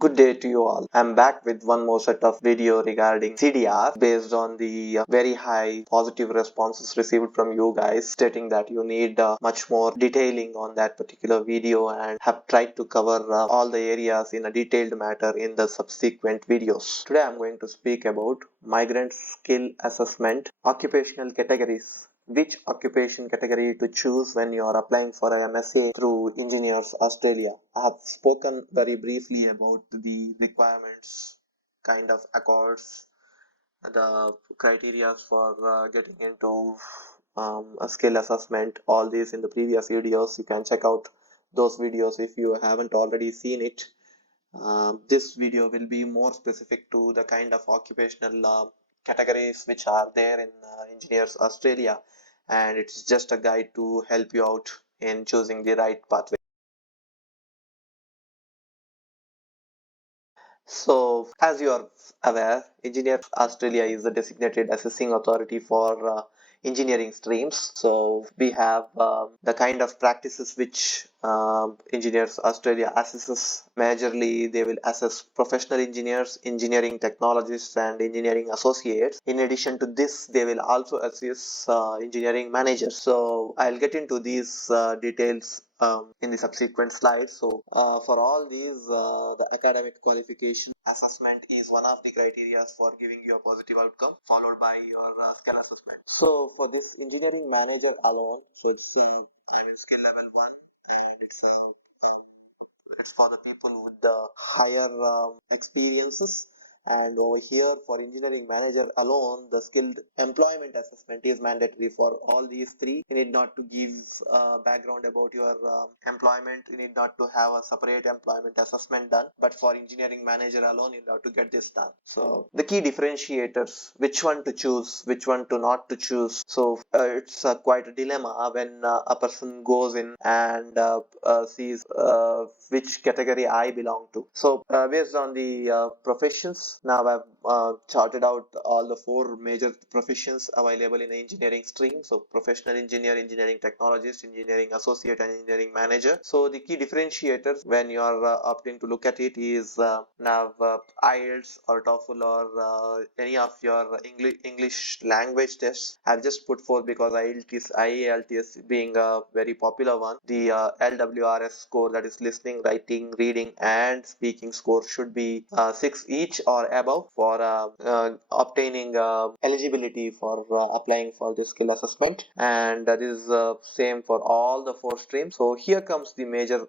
Good day to you all. I'm back with one more set of video regarding CDR based on the very high positive responses received from you guys stating that you need much more detailing on that particular video and have tried to cover all the areas in a detailed matter in the subsequent videos. Today I'm going to speak about migrant skill assessment, occupational categories, which occupation category to choose when you are applying for a MSA through Engineers Australia. I have spoken very briefly about the requirements, kind of accords, the criteria for getting into a skill assessment, all these in the previous videos. You can check out those videos if you haven't already seen it. This video will be more specific to the kind of occupational categories which are there in Engineers Australia, and it's just a guide to help you out in choosing the right pathway. So, as you are aware, Engineers Australia is the designated assessing authority for engineering streams. So, we have the kind of practices which Engineers Australia assesses. Majorly, they will assess professional engineers, engineering technologists, and engineering associates. In addition to this, they will also assess engineering managers. So, I'll get into these details in the subsequent slides. So for all these, the academic qualification assessment is one of the criteria for giving you a positive outcome, followed by your skill assessment. So for this engineering manager alone, so it's skill level 1, and it's for the people with the higher experiences. And over here for engineering manager alone, the skilled employment assessment is mandatory for all these three. You need not to give background about your employment. You need not to have a separate employment assessment done. But for engineering manager alone, you have to get this done. So the key differentiators, which one to choose, which one to not to choose. So it's quite a dilemma when a person goes in and sees which category I belong to. So based on the professions, now I've charted out all the four major professions available in the engineering stream. So professional engineer, engineering technologist, engineering associate, and engineering manager. So the key differentiators when you are opting to look at it is now IELTS or TOEFL or any of your English language tests. I've just put forth because IELTS being a very popular one. The LWRS score, that is listening, writing, reading, and speaking score, should be 6 each or above for obtaining eligibility for applying for the skill assessment. And that is same for all the four streams. So here comes the major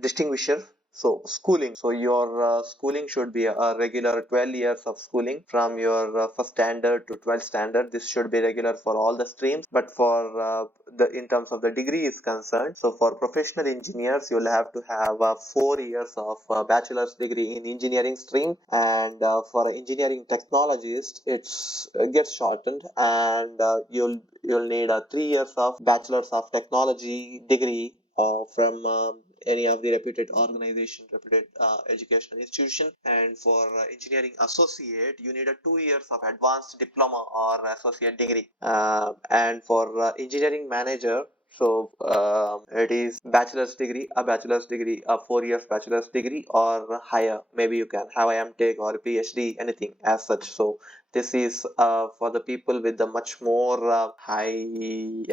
distinguisher. So schooling. So your schooling should be a regular 12 years of schooling from your first standard to 12th standard. This should be regular for all the streams. But for the in terms of the degree is concerned, so for professional engineers, you'll have to have 4 years of bachelor's degree in engineering stream, and for an engineering technologist, it's gets shortened, and you'll need 3 years of bachelor's of technology degree from any of the reputed organization, reputed educational institution. And for engineering associate, you need a 2 years of advanced diploma or associate degree. And for engineering manager, so it is bachelor's degree, a 4 years bachelor's degree or higher. Maybe you can have a MTech or a PhD, anything as such. So this is for the people with the much more high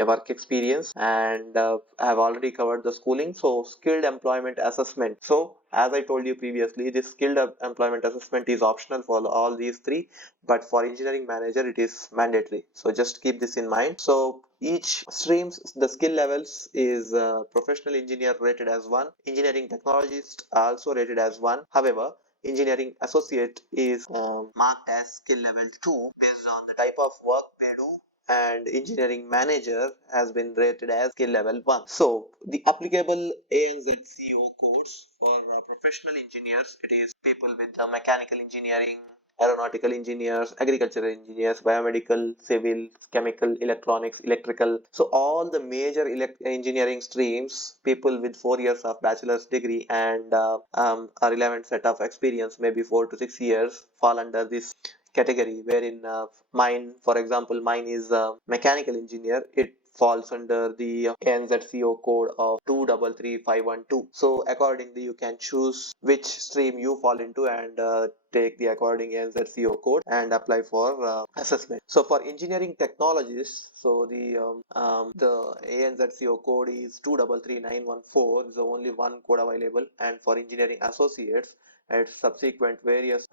work experience, and I have already covered the schooling. So skilled employment assessment. So as I told you previously, this skilled employment assessment is optional for all these three, but for engineering manager it is mandatory. So just keep this in mind. So each streams, the skill levels is professional engineer rated as 1, engineering technologist also rated as 1. However, engineering associate is marked as skill level 2 based on the type of work they do, and engineering manager has been rated as skill level 1. So the applicable ANZCO codes for professional engineers, it is people with mechanical engineering, aeronautical engineers, agricultural engineers, biomedical, civil, chemical, electronics, electrical. So all the major engineering streams, people with 4 years of bachelor's degree and a relevant set of experience, maybe 4 to 6 years, fall under this category. Wherein mine, for example, mine is mechanical engineer. It falls under the NZCO code of 233512. So accordingly, you can choose which stream you fall into and take the according NZCO code and apply for assessment. So for engineering technologies, so the ANZCO code is 233914. Is the only one code available, and for engineering associates, its subsequent various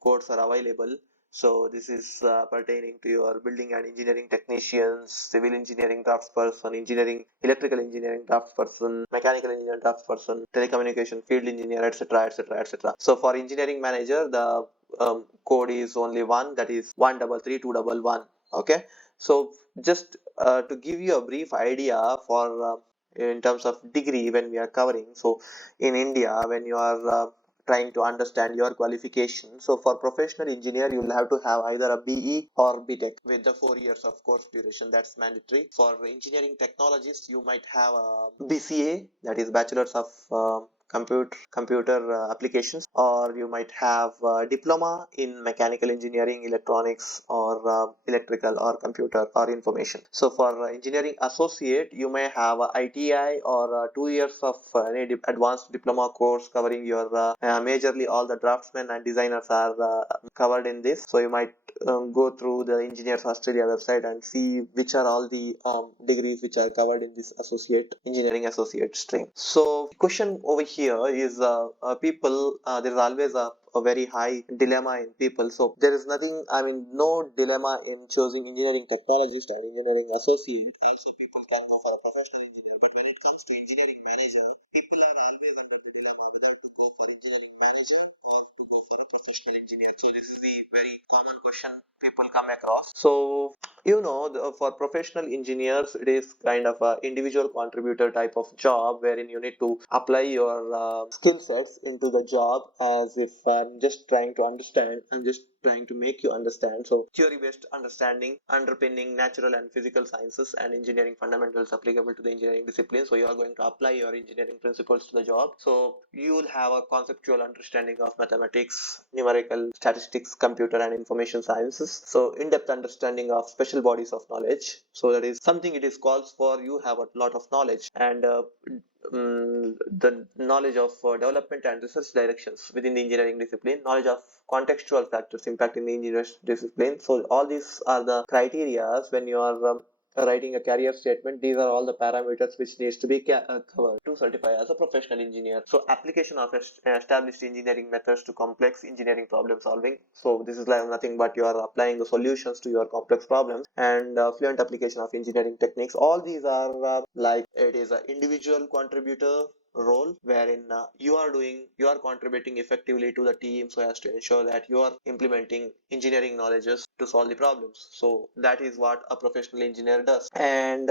codes are available. So this is pertaining to your building and engineering technicians, civil engineering draftsperson, electrical engineering draftsperson, mechanical engineering draftsperson, telecommunication field engineer, etc., etc., etc. So for engineering manager, the code is only one, that is 133211. Okay, so just to give you a brief idea for in terms of degree when we are covering. So in India, when you are trying to understand your qualification. So for professional engineer, you will have to have either a BE or BTech with the 4 years of course duration. That's mandatory. For engineering technologists, you might have a BCA, that is Bachelor's of computer applications, or you might have a diploma in mechanical engineering, electronics, or electrical, or computer, or information. So for engineering associate, you may have a ITI or 2 years of any advanced diploma course covering your majorly all the draftsmen and designers are covered in this. So you might go through the Engineers Australia website and see which are all the degrees which are covered in this engineering associate stream. So question over here is people, there is always a very high dilemma in people. So there is nothing, I mean, no dilemma in choosing engineering technologist and engineering associate. Also, people can go for a professional engineer. But when it comes to engineering manager, people are always under the dilemma whether to go for engineering manager or to go for a professional engineer. So this is the very common question people come across. So for professional engineers, it is kind of a individual contributor type of job wherein you need to apply your skill sets into the job, as if I'm just trying to understand, I'm just trying to make you understand. So theory based understanding underpinning natural and physical sciences and engineering fundamentals applicable to the engineering discipline. So you are going to apply your engineering principles to the job. So you will have a conceptual understanding of mathematics, numerical, statistics, computer and information sciences. So in-depth understanding of special bodies of knowledge. So that is something it is calls for you have a lot of knowledge, and the knowledge of development and research directions within the engineering discipline, knowledge of contextual factors impacting the engineering discipline. So all these are the criteria when you are writing a career statement. These are all the parameters which needs to be covered to certify as a professional engineer. So application of established engineering methods to complex engineering problem solving. So this is like nothing but you are applying the solutions to your complex problems, and fluent application of engineering techniques. All these are like it is an individual contributor role wherein you are contributing effectively to the team so as to ensure that you are implementing engineering knowledges to solve the problems. So that is what a professional engineer does. And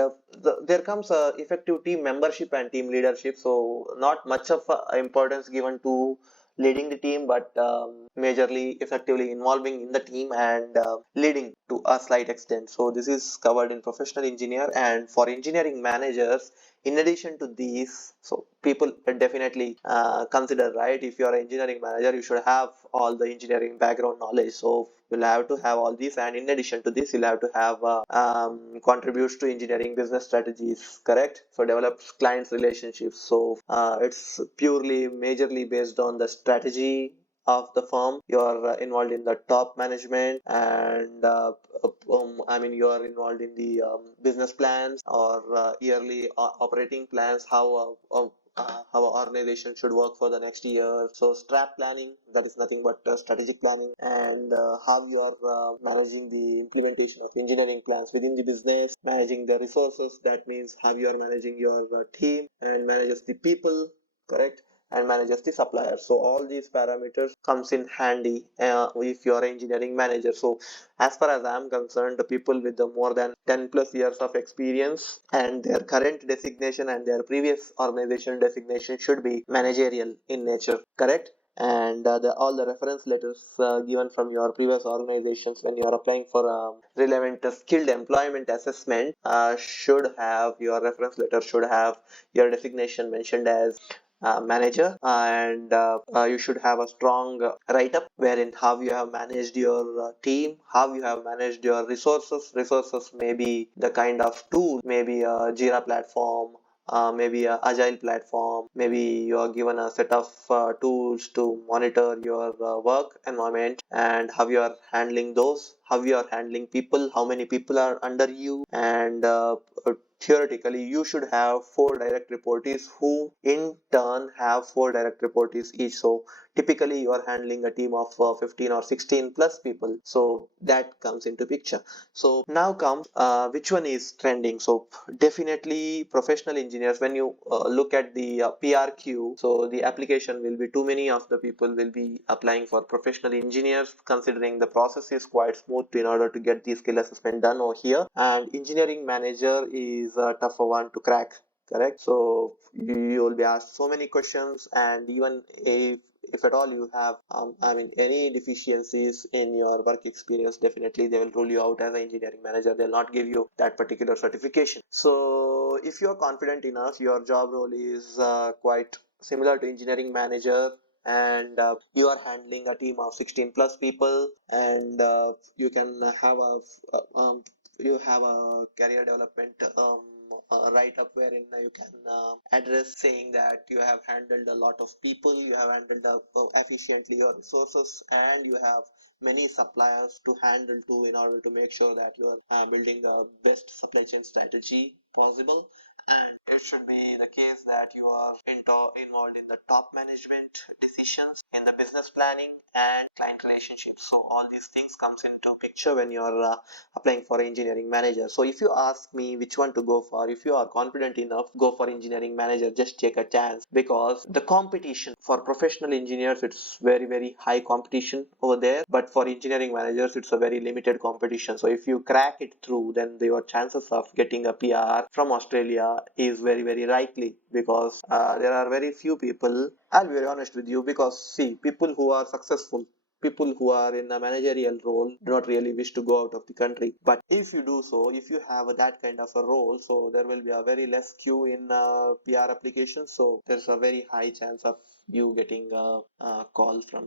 there comes effective team membership and team leadership. So not much of importance given to leading the team, but majorly effectively involving in the team and leading to a slight extent. So this is covered in professional engineer. And for engineering managers, in addition to these, so people definitely consider, right, if you are an engineering manager, you should have all the engineering background knowledge. So you'll have to have all these, and in addition to this, you'll have to have contributes to engineering business strategies, correct? So develops clients relationships. So it's purely majorly based on the strategy of the firm. You are involved in the top management, and you are involved in the business plans or yearly operating plans, how an organization should work for the next year. So strat planning, that is nothing but strategic planning, and how you are managing the implementation of engineering plans within the business, managing the resources. That means how you are managing your team and manages the people, correct? And manages the suppliers. So all these parameters comes in handy if you are an engineering manager. So as far as I am concerned, the people with the more than 10 plus years of experience and their current designation and their previous organization designation should be managerial in nature, correct? And all the reference letters given from your previous organizations when you are applying for a relevant skilled employment assessment should have your reference letter should have your designation mentioned as manager, and you should have a strong write-up wherein how you have managed your team, how you have managed your resources. Resources may be the kind of tool, maybe a Jira platform, maybe a agile platform, maybe you are given a set of tools to monitor your work environment, and how you are handling those, how you are handling people, how many people are under you, and theoretically you should have four direct reportees who in turn have four direct reportees each. So typically you are handling a team of 15 or 16 plus people, so that comes into picture. So now comes which one is trending. So definitely professional engineers, when you look at the PRQ, so the application will be too many of the people will be applying for professional engineers, considering the process is quite smooth in order to get the skill assessment done over here, and engineering manager is a tougher one to crack. Correct. So you will be asked so many questions, and even if at all you have any deficiencies in your work experience, definitely they will rule you out as an engineering manager. They'll not give you that particular certification. So if you are confident enough, your job role is quite similar to engineering manager, and you are handling a team of 16 plus people, and you can have you have a career development write up wherein you can address saying that you have handled a lot of people, you have handled efficiently your resources, and you have many suppliers to handle too, in order to make sure that you are building the best supply chain strategy possible. And it should be the case that you are involved in the top management decisions, in the business planning and client relationships. So all these things comes into picture when you are applying for engineering manager. So if you ask me which one to go for, if you are confident enough, go for engineering manager. Just take a chance, because the competition for professional engineers, it's very high competition over there, but for engineering managers it's a very limited competition. So if you crack it through, then your chances of getting a PR from Australia is very likely, because there are very few people. I'll be very honest with you, because see, people who are successful, people who are in a managerial role, do not really wish to go out of the country. But if you do so, if you have that kind of a role, so there will be a very less queue in PR applications. So there's a very high chance of you getting a call from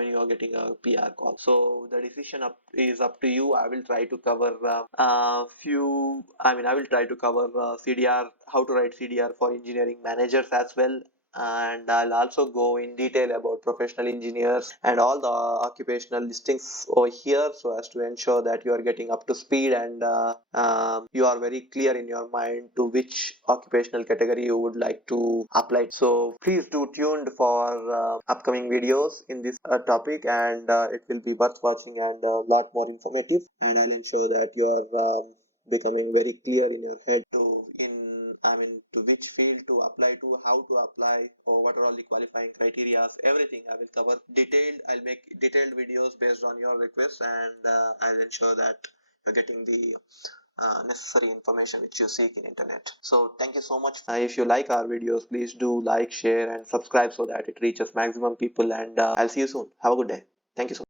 you're getting a PR call. So the decision is up to you. I will try to cover I will try to cover CDR, how to write CDR for engineering managers as well. And I'll also go in detail about professional engineers and all the occupational listings over here, so as to ensure that you are getting up to speed, and you are very clear in your mind to which occupational category you would like to apply. So please do tuned for upcoming videos in this topic, and it will be worth watching and a lot more informative, and I'll ensure that you are becoming very clear in your head to which field to apply to, how to apply, or what are all the qualifying criteria. Everything I will cover detailed. I'll make detailed videos based on your requests, and I'll ensure that you're getting the necessary information which you seek in internet. So thank you so much. If you like our videos, please do like, share and subscribe, so that it reaches maximum people, and I'll see you soon. Have a good day. Thank you so much.